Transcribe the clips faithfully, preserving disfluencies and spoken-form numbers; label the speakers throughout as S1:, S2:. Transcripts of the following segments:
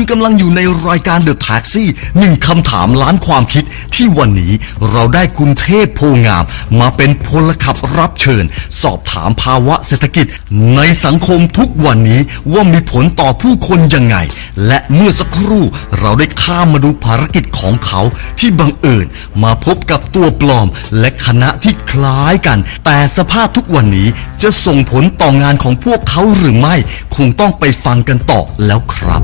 S1: กำลังอยู่ในรายการ The Taxi หนึ่งคำถามล้านความคิดที่วันนี้เราได้คุณเทพโพงามมาเป็นพลขับรับเชิญสอบถามภาวะเศรษฐกิจในสังคมทุกวันนี้ว่ามีผลต่อผู้คนยังไงและเมื่อสักครู่เราได้ข้ามมาดูภารกิจของเขาที่บังเอิญมาพบกับตัวปลอมและคณะที่คล้ายกันแต่สภาพทุกวันนี้จะส่งผลต่องานของพวกเขาหรือไม่คงต้องไปฟังกันต่อแล้วครับ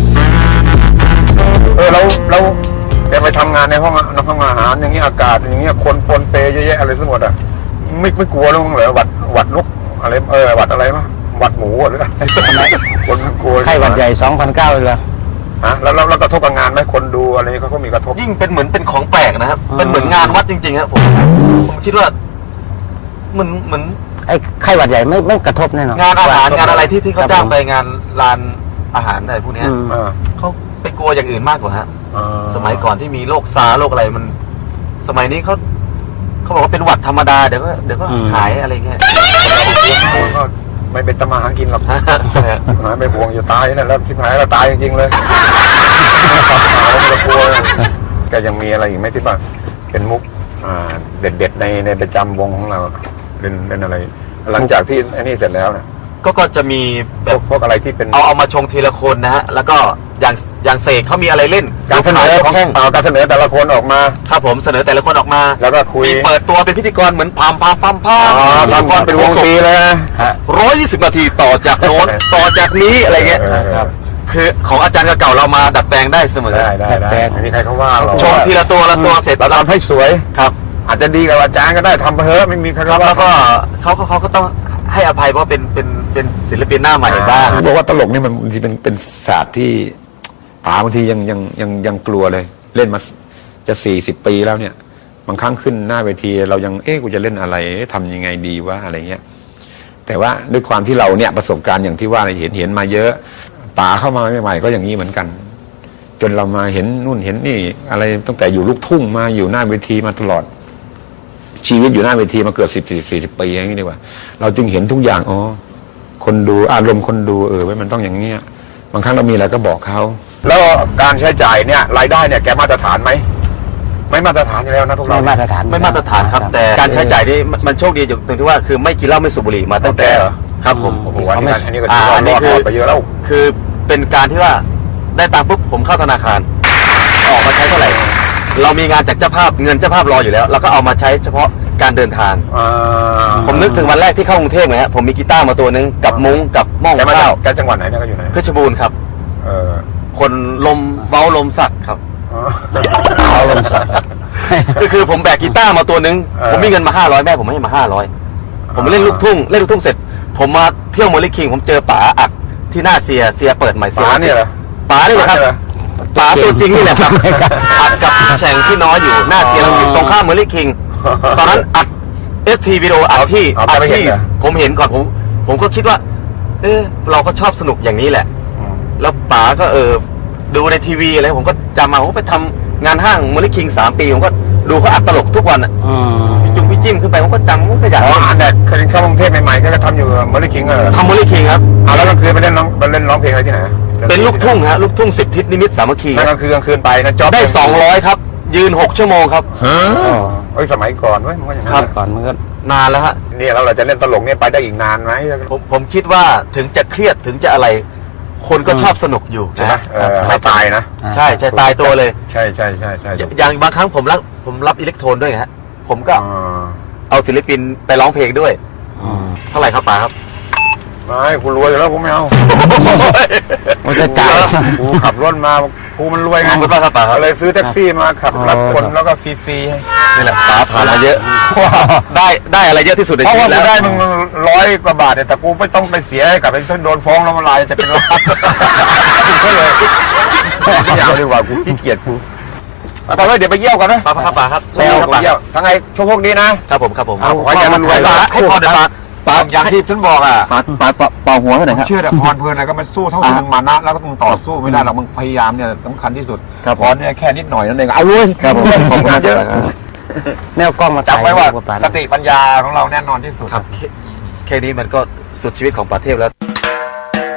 S2: เออเราเราแกไปทำงานในห้องในห้องอาหารอย่างนี้อากาศอย่างนี้คนปนเปเยอะแยะอะไรทั้งหมดอ่ะไม่ไม่กลัวหรอกเหรอหวัดหวัดนกอะไรเออหวัดอะไรมั้ยหวัดหมูหรืออะไรคนกลัว
S3: ไข้หวัดใหญ่สองพันเก้าเลยเหรอ
S2: ฮะแล้วแล้วกระทบกับงานไหมคนดูอะไรเขาก็มีกระทบ
S4: ยิ่งเป็นเหมือนเป็นของแปลกนะครับเป็นเหมือนงานวัดจริงๆครับผมผมคิดว่าเหมือนเหมือน
S3: ไอ้ไข้หวัดใหญ่ไม่ไม่กระทบแน่นอน
S4: งานอาหารงานอะไรที่ที่เขาจ้างไปงานร้านอาหารอะไรพวกนี้เขาไปกลัวอย่างอื่นมากกว่าฮะสมัยก่อนที่มีโรคซาโรคอะไรมันสมัยนี้เขาเขาบอกว่าเป็นหวัดธรรมดาเดี๋ยวก็เดี๋ยวก็หายอะไรเงี้ย
S2: ก็ไม่เป็นตมาหากินหรอกหายไม่ห่วงจะตายนั่นแล้วสิบหายเราตายจริงๆเลยหายเรากลัวแกยังมีอะไรอีกไหมที่บ้างเป็นมุกเด็ดๆในในประจำวงของเราเล่นเล่นอะไรหลังจากที่ไอ้นี่เสร็จแล้วเนี่ย
S4: ก็ก็จะมี
S2: แบบพวกอะไรที่เป็น
S4: เอาเอามาชงทีละคนนะฮะแล้วก็อย่างอย่างเสกเขามีอะไรเล่น
S2: การเสนอของการเสนอแต่ละคนออกมา
S4: ครับผมเสนอแต่ละคนออกมา
S2: แล้วก็คุย
S4: มีเปิดตัวเป็นพิธีกรเหมือนพามพามพามพาม
S2: ละครเป็นวงปีเลยนะ
S4: ร้อยยี่สิบนาทีต่อจากโน้นต่อจากนี้อะไรเงี้ยครับคือของอาจารย์เก่าเรามาดัดแปลงได้เสมอ
S2: ได้ได้ได้อันนี้ใครเขาว่าเรา
S4: ชงทีละตัวละตัวเสร็จ
S2: เราทำให้สวย
S4: ครับ
S2: อาจจะดีกับอาจารย์ก็ได้ทำไปเถอะไม่มีใคร
S4: แล้วก็เขาเขาก็ต้องให้อภัยเพราะเป็นเป็นเป็นศิลปินหน้าใหม่บ้าง
S2: บอกว่าตลกนี่มันบางทีเป็นเป็นศาสตร์ที่ป๋าบางทียังยังยังยังกลัวเลยเล่นมาจะสี่สิบปีแล้วเนี่ยบางครั้งขึ้นหน้าเวทีเรายังเอ๊ะกูจะเล่นอะไรทำยังไงดีวะอะไรเงี้ยแต่ว่าด้วยความที่เราเนี่ยประสบการณ์อย่างที่ว่าเห็นเห็นมาเยอะป๋าเข้ามาใหม่ๆก็อย่างนี้เหมือนกันจนเรามาเห็นนู่นเห็นนี่อะไรตั้งแต่อยู่ลูกทุ่งมาอยู่หน้าเวทีมาตลอดชีวิตอยู่หน้าเวทีมาเกือบสิบสี่สิบปีอย่างนี้ดีกว่าเราจึงเห็นทุกอย่างอ๋อคนดูอารมณ์คนดูเออมันต้องอย่างเงี้ยบางครั้งเรามีอะไรก็บอกเขาแล้วการใช้จ่ายเนี่ยรายได้เนี่ยแกมาตรฐานไหมไม่มาตรฐานอยู่แล้วนะพวกเรา
S3: ไม่มาตรฐาน
S4: ไม่มาตรฐานครับแต่การใช้จ่ายนี่มันโชคดีตรงที่ว่าคือไม่กินเหล้าไม่สูบบุหรี่มาตั้งแต่ครับผม
S2: โอ้โหอันนี้อันนี้ก็ถือว่ารอดไปเยอะแล้ว
S4: คือเป็นการที่ว่าได้ตังค์ปุ๊บผมเข้าธนาคารออกมาใช้เท่าไหร่เรามีงานจากเจ้าภาพเงินเจ้าภาพรออยู่แล้วเราก็เอามาใช้เฉพาะการเดินทางผมนึกถึงวันแรกที่เข้ากรุงเทพไงฮะผมมีกีตาร์มาตัวนึงกับมุ้งกับหม้อข้าว
S2: แกจังหวัดไหนเนี่ยก็อยู่ไหน
S4: เพชรบูรณ์ครับคนลมเบ้าลมสักครับ
S3: เบ้าลมสัก
S4: ก็คือผมแบกกีตาร์มาตัวนึงผมมีเงินมาห้าร้อยแม่ผมให้มาห้าร้อยผมเล่นลูกทุ่งเล่นลูกทุ่งเสร็จผมมาเที่ยวโมลิคิงผมเจอป๋าอักที่หน้าเสียเสียเปิดใหม่เสีย
S2: ป๋าเนี่ยเหรอ
S4: ป๋านี่แหละครับป๋าตัวจริงนี่แหละครับอัดกับแฉ่งที่น้อยอยู่หน้าเสียเราอยู่ตรงข้ามโมลิคิงตอนนั้นอัดเอสทีวิดีโออัดที่อัดที่ผมเห็นก่อนผมผมก็คิดว่าเออเราก็ชอบสนุกอย่างนี้แหละแล้วป๋าก็เออดูในทีวีอะไรผมก็จำมาผมไปทำงานห้างโมลิคิงสามปีผมก็ดูเขาอัดตลกทุกวันอ่ะจุ่มพี่จิ้มขึ้นไปผมก็จำผมก็อยาก
S2: อ๋ออันแต่เคยเข้ากรุงเทพใหม่ๆก็ทำอยู่โมลิคิงเออ
S4: ทำโมลิคิงครับ
S2: อ่าแล้วก็คือไปเล่นร้องไปเล่นร้องเพลงอะไรที่ไหน
S4: เป็นลูกทุ่งฮะลูกทุ่งสิบทิศนิมิตสามัคคี
S2: นั่นก็คือกลางคืนไปนะจอบ
S4: ได้สองร้อยครับยืนหกชั่วโมงครับ
S2: เอ้ยสมัยก่อนเว้ยมันก็อย่าง
S4: นั้นก่อนมันก็นานแล้วฮะ
S2: นี่เราเราจะเล่นตลกเนี่ยไปได้อีกนานไหม
S4: ผมผมคิดว่าถึงจะเครียดถึงจะอะไรคนก็ชอบสนุกอยู่
S2: ใช่ไหมไม่ตายนะ
S4: ใช่ใช่ตายตัวเลย
S2: ใช่ใช่ใช่ใช่
S4: อย่างบางครั้งผมรับผมรับอิเล็กโทรนด้วยฮะผมก็เอาศิลปินไปร้องเพลงด้วยเท่าไหร่ครับป๋าครับ
S2: ไม่คุณรวยอยู่แล้วผมไม่เอา
S3: มันจะจ่าย
S2: กูขับรถมากูมันรวยไง
S4: คุณป้าครับป๋า
S2: เลยซื้อแท็กซี่มาขับรับคนแล้วก็ฟรีๆ
S4: นี่แหละป๋าผ่านมาเยอะได้ได้อะไรเยอะที่สุดในชีวิต
S2: แล้วได้มึงร้อยกว่าบาทเนี่ยแต่กูไม่ต้องไปเสียกับไอ้โดนฟ้องแล้วมันลายจะเป็นล้านก็เลยไม่อยากดีกว่ากูขี้เกียจกูไปเลยเดี๋ยวไปเยี่ยวกันนะ
S4: ป๋าครับป๋าครับ
S2: ไปเยี่ยวทั้งไงโชคดีนะครับ
S4: ผมครับผม
S2: ขอให้มันรวย
S4: ให้พอเดี๋ยวป๋า
S2: ป๋าอย่างที่ฉันบอกอ่ะ
S4: ป๋าป๋าเป่าหัวเท่าไหร่ครับ
S2: เชื่อแต่พรเพลินอะไรก็มันสู้เท่ามึงมานะแล้วก็มึงต่อสู้ไม่ได้หรอกมึงพยายามเนี่ยสำคัญที่สุดพรเนี่ยแค่นิดหน่อยนั่นเองเอาเลย
S4: ครับผมขอบคุณเยอะ
S3: แนวกล้องมา
S2: จำไว้ว่าสติปัญญาของเราแน่นอนที่สุด
S4: ครับแค่นี้มันก็สุดชีวิตของประเทศแล้ว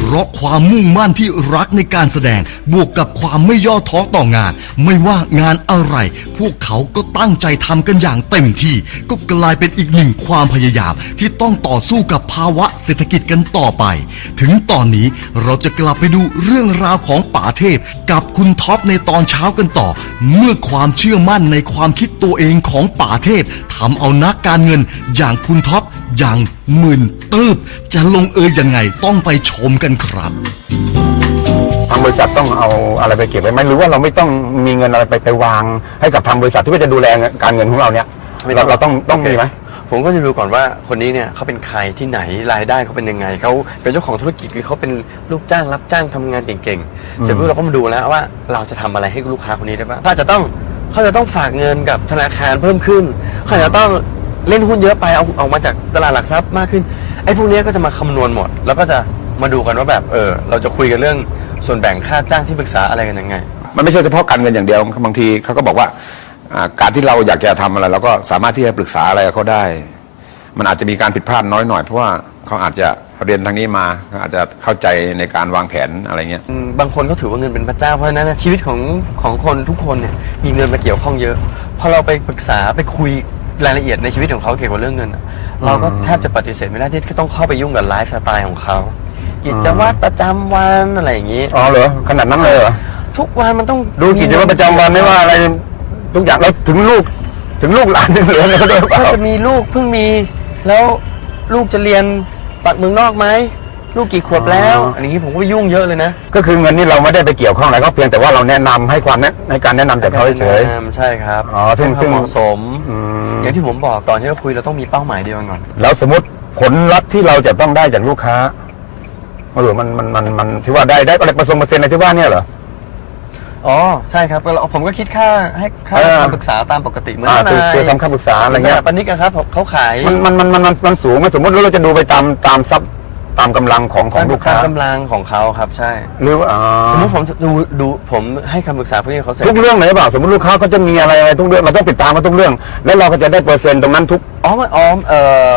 S1: เพราะความมุ่งมั่นที่รักในการแสดงบวกกับความไม่ย่อท้อต่องาน ไม่ว่างานอะไร พวกเขาก็ตั้งใจทำกันอย่างเต็มที่ ก็กลายเป็นอีกหนึ่งความพยายามที่ต้องต่อสู้กับภาวะเศรษฐกิจกันต่อไป ถึงตอนนี้เราจะกลับไปดูเรื่องราวของป๋าเทพกับคุณท็อปในตอนเช้ากันต่อ เมื่อความเชื่อมั่นในความคิดตัวเองของป๋าเทพทำเอานักการเงินอย่างคุณท็อปอย่างหมื่นตืบจะลงเอยยังไงต้องไปชมกันครับ
S2: ทางบริษัทต้องเอาอะไรไปเก็บไว้ไหมหรือว่าเราไม่ต้องมีเงินอะไรไปไปวางให้กับทางบริษัทที่ว่าจะดูแลการเงินของเราเนี่ย
S5: ไม่ต้
S2: เรา
S5: อง
S2: เราต้องต้อง
S5: โอเค
S2: มีไหม
S5: ผมก็จะดูก่อนว่าคนนี้เนี่ยเขาเป็นใครที่ไหนรายได้เขาเป็นยังไงเขาเป็นเจ้าของธุรกิจหรือเขาเป็นลูกจ้างรับจ้างทำงานเก่งๆเสร็จปุ๊บเราก็มาดูแล้วว่าเราจะทำอะไรให้ลูกค้าคนนี้ได้บ้างถ้าจะต้องเขาจะต้องฝากเงินกับธนาคารเพิ่มขึ้นเขาจะต้องเล่นหุ้นเยอะไปเอาออกมาจากตลาดหลักทรัพย์มากขึ้นไอ้พวกนี้ก็จะมาคำนวณหมด แล้วก็จะมาดูกันว่าแบบเออเราจะคุยกันเรื่องส่วนแบ่งค่าจ้างที่ปรึกษาอะไรกันยังไง
S2: มันไม่ใช่เฉพาะการเงินอย่างเดียวบางทีเขาก็บอกว่าอ่าการที่เราอยากจะทำอะไรเราก็สามารถที่จะปรึกษาอะไรกับเขาได้ มันอาจจะมีการผิดพลาดน้อยหน่อยเพราะว่าเขาอาจจะเรียนทางนี้มาเขาอาจจะเข้าใจในการวางแผนอะไรเงี้ย
S5: อืมบางคนก็ถือว่าเงินเป็นพระเจ้าเพราะฉะนั้นนะชีวิตของของคนทุกคนเนี่ยมีเงินมาเกี่ยวข้องเยอะพอเราไปปรึกษาไปคุยรายละเอียดในชีวิตของเขาเกี่ยวกับเรื่องเงินอะเราก็แทบจะปฏิเสธไม่ได้ที่ต้องเข้าไปยุ่งกับไลฟ์สไตล์ของเขากิจวัตรประจำวันอะไรอย่างนี้
S2: อ๋อเหรอขนาดนั้นเลยเหรอ
S5: ทุกวันมันต้อง
S2: ดูกิจวัตรประจำวันไม่ว่าอะไรทุกอย่างแล้วถึงลูกถึงลูกหลานถึงเหลือเนี่ยเขาด้วยเป
S5: ถ้า
S2: ล่า
S5: จะมีลูกเพิ่งมีแล้วลูกจะเรียนปักเมืองนอกไหมลูกกี่ขวบแล้วอันนี้ผมก็ไปยุ่งเยอะเลยนะ
S2: ก็คือเงินนี่เราไม่ได้ไปเกี่ยวข้องอะไรก็เพียงแต่ว่าเราแนะนำให้ความแนะในการแนะนำจากเขาเฉย
S5: ใช่ครับ
S2: อ๋อซึ่ง
S5: ให้
S2: ซึ่ง
S5: ความเหมาะสม
S2: อืม
S5: อย่างที่ผมบอกก่อนที่เราคุยเราต้องมีเป้าหมายเดียวกันก่อน
S2: แล้วสมมติผลลัพธ์ที่เราจะต้องได้จากลูกค้าเออมันมันมันมันที่ว่าได้ได้อะไรประสงค์เปอร์เซ็นต์อะไรที่ว่าเนี่ยเหรอ
S5: อ๋อใช่ครับแล้วผมก็คิดค่าให้ค่า
S2: เออ
S5: คำปรึกษาตามปกติเหมือน
S2: อ่า
S5: ท
S2: คือน
S5: าย
S2: คือทำคำปรึกษาอะไรเงี้ย
S5: ปนิกอะครับเขาขาย
S2: มันมันมันมันมันมันสูงไหมสมมติเราจะดูไปตามตามซับตามกำลังของของลูกค้า
S5: ตมกำลังของเขาครับใช่
S2: หรือว่าอ๋อ
S5: สมมติผมดูดูผมให้คำปรึกษาพวกนี้เขาเสร็จ
S2: ทุกเรื่องเลยหรือเปล่าสมมติลูกค้าเขาจะมีอะไรอะไรทุกเรื่องเราต้องติดตามมาทุกเรื่อง แล้วเราก็จะได้เปอร์เซ็นต์ตรงนั้นทุก
S5: อ๋อไม่อ๋อเอ่อ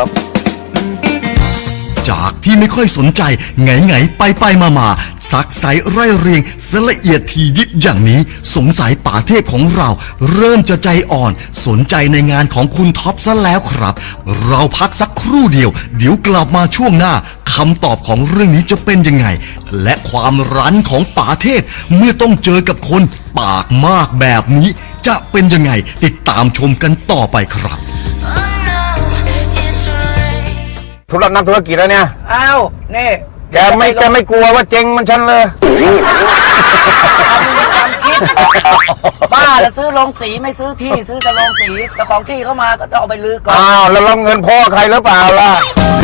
S1: จากที่ไม่ค่อยสนใจไงไงไปไปมามาซักไซไร่เรียงสละเอียดทียิบอย่างนี้สงสัยป๋าเทพของเราเริ่มจะใจอ่อนสนใจในงานของคุณท็อปซะแล้วครับ เราพักสักครู่เดียว เดี๋ยวกลับมาช่วงหน้าคำตอบของเรื่องนี้จะเป็นยังไง และความรั้นของป๋าเทพเมื่อต้องเจอกับคนปากมากแบบนี้ จะเป็นยังไงติดตามชมกันต่อไปครับ
S2: ธุรนักธุรกิจแล้วเนี่ย
S3: อ้าวนี่
S2: แกไม่แกไม่กลัวว่าเจ๊งมันฉันเลย
S3: ความคิดบ้าแล้วซื้อโรงสีไม่ซื้อที่ซื้อแต่โรงสีแต่ของที่เข้ามาก็ต้องเอาไปลื้อก่อน
S2: อ้าวแล้วรับเงินพ่อใครหรือเปล่าล่ะ